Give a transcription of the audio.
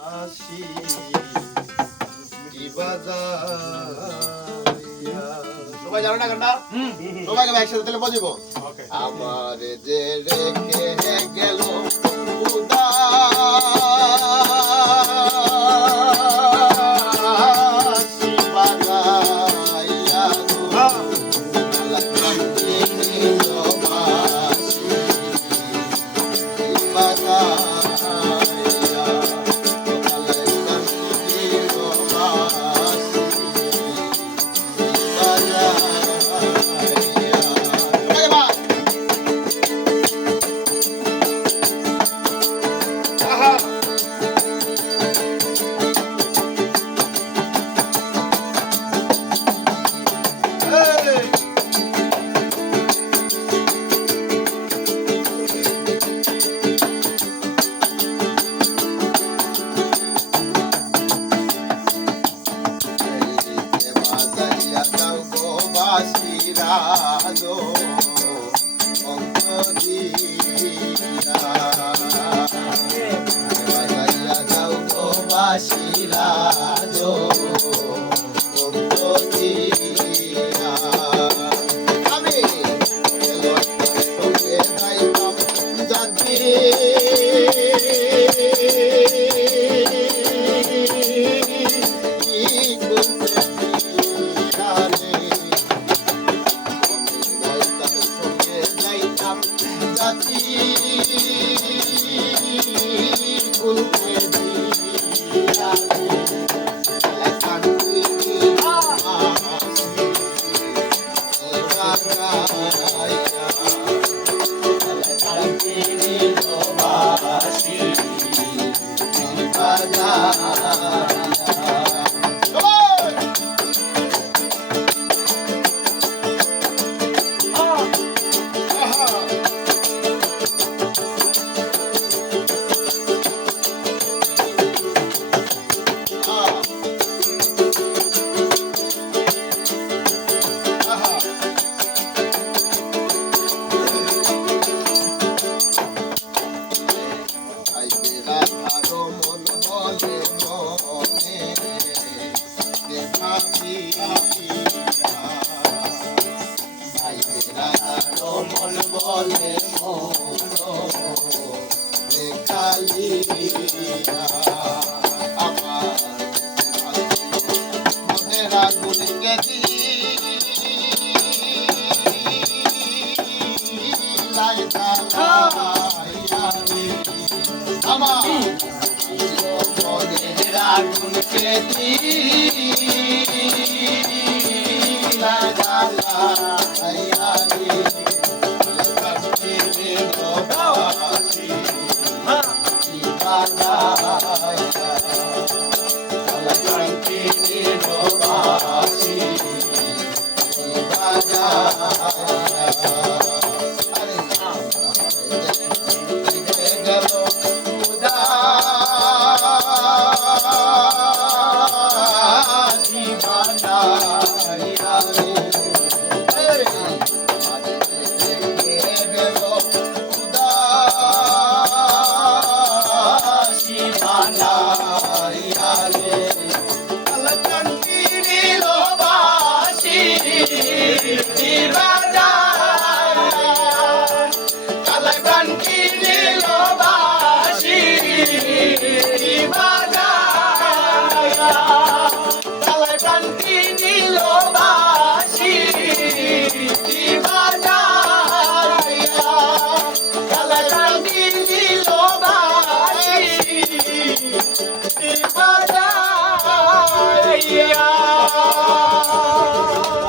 আসি কি বাজাইয়া সবাই জানো না গানটা? সবাইকে একসাথে তাহলে বাজিবো। আমার যে রেখে গেল উদাসী বাজাইয়া গো, লাগাইতে নিল বাঁশি বাজাইয়া, লাগাইতে নিল বাঁশি বাজাইয়া। রাজো অঙ্ক দিয়া বাজাইয়া যাও গো বাঁশি রাজো অঙ্ক দিয়া। আমি সঙ্গে যাইতাম যাচ্ছি মন বলে কালিয়া আমার মনের আগুন গেছি আমার মনের আগুন গেছি